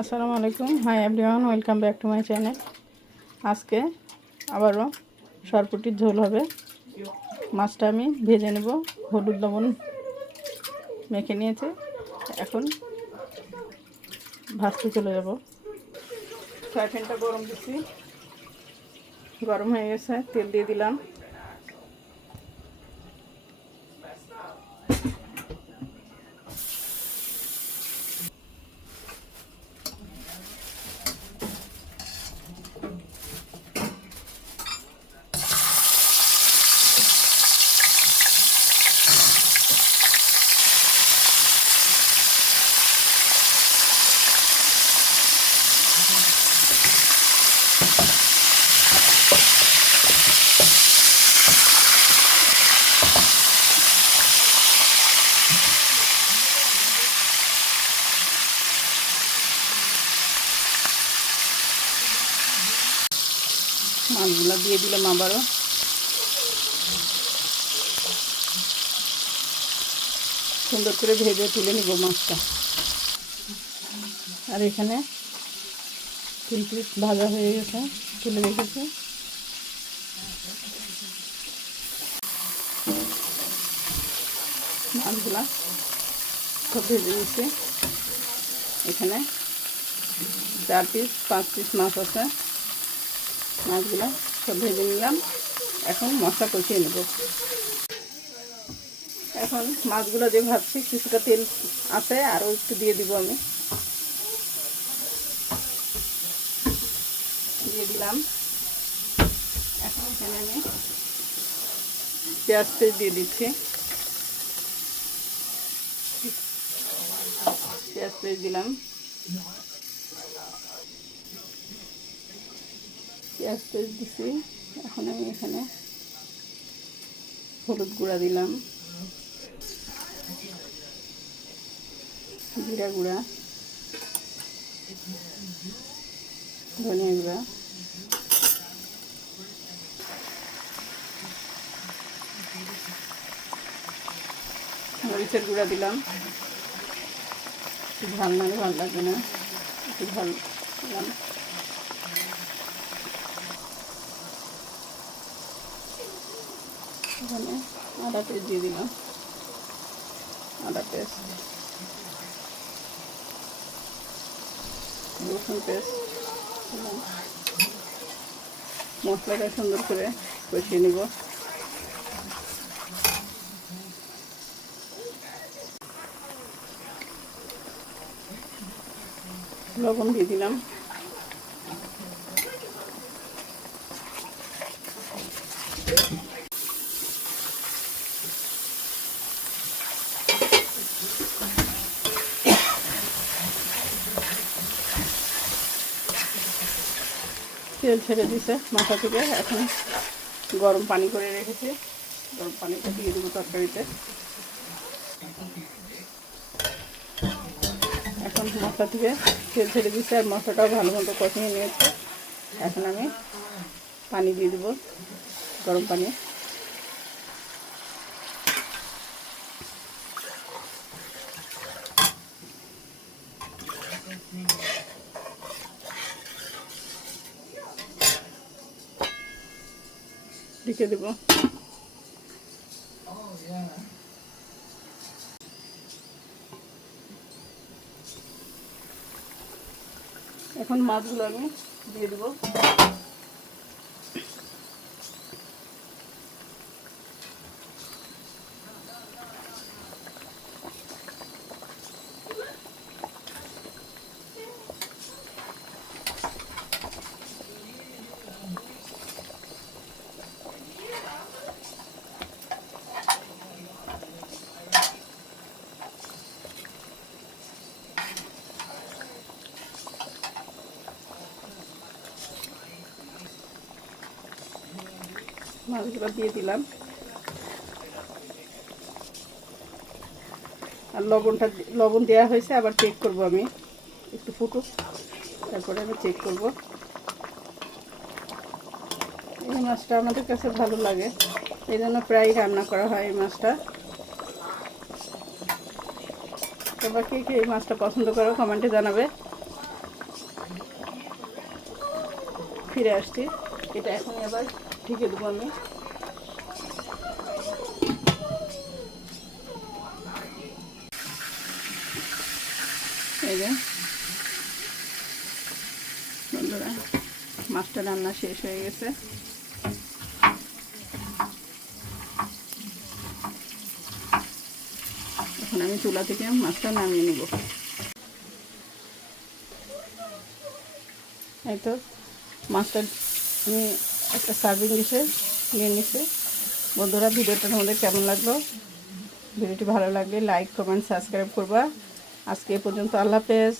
আসসালামু আলাইকুম। Hi everyone, welcome back to my channel. আজকে আবারও সরপুটির ঝোল হবে। মাছটা আমি ভেজে নেব, হলুদ লবণ মেখে নিয়েছে। এখন ভাজতে চলে যাব। ফ্রাই প্যানটা গরম দিচ্ছি, গরম হয়ে গেছে, তেল দিয়ে দিলাম। মাছগুলো দিয়ে দিলাম আবারও। সুন্দর করে ভেজে তুলে নিব মাছটা। আর এখানে পিস ভাজা হয়ে গেছে, তুলে রেখেছি। মাছগুলা সব ভেজে নিচ্ছি। এখানে 4 পিস 5 পিস মাছ আছে। মাছগুলা সব ভেজে নিলাম। এখন মশলা কষিয়ে নেব। এখন মাছগুলো যে ভাজছি, কিছুটা তেল আছে, আরও একটু দিয়ে দিব। আমি দিয়ে দিলাম। এখন এখানে আমি পেঁয়াজ পেস্ট দিয়ে দিচ্ছি। পেঁয়াজ পেস্ট দিলাম। পেঁয়াজ পেস্ট দিচ্ছি। এখন আমি এখানে হলুদ গুঁড়া দিলাম, জিরা গুঁড়া, ধনিয়া গুঁড়া, মরিচের গুঁড়া দিলাম। একটু ঝাল নালে ভালো লাগবে না, একটু ঝাল দিলাম। এখানে আদা পেস্ট দিয়ে দিলাম, আদা পেস্ট, রসুন পেস্ট দিলাম। মশলাটা সুন্দর করে কষিয়ে নিব। লবণ দিয়ে দিলাম। তেল ছেড়ে দিছে মাথা থেকে। এখন গরম পানি করে রেখেছি, গরম পানিটা দিয়ে দেবো তরকারিতে। এখন মশলা থেকে তেল ছেড়ে দিচ্ছে, আর মশলাটাও ভালো মতো কষিয়ে নিয়েছে। এখন আমি পানি দিয়ে দেবো, গরম পানি। ঢেকে দেবো। এখন মাছগুলো আমি দিয়ে দেবো। মাছগুলো দিয়ে দিলাম। আর লবণ দেওয়া হয়েছে, আবার চেক করব আমি। একটু ফুটুক, তারপরে আমি চেক করব। এই মাছটা আমাদের কাছে ভালো লাগে, এই জন্য প্রায় রান্না করা হয় এই মাছটা। তোমরা কে কে এই মাছটা পছন্দ করো কমেন্টে জানাবে। ফিরে আসছি। এটা এখন আবার ঢেকে দেবো আমি। এই যে বন্ধুরা, মাছটা রান্না শেষ হয়ে গেছে। এখন আমি চুলা থেকে মাছটা নামিয়ে নেব। এই তো মাছটা আমি একটা সার্ভিং ডিশে নিয়ে নিচ্ছি। বন্ধুরা, ভিডিওটা তোমাদের কেমন লাগলো? ভিডিওটি ভালো লাগলে লাইক, কমেন্ট, সাবস্ক্রাইব করবা। আজকে এ পর্যন্ত। আল্লাহ হাফেজ।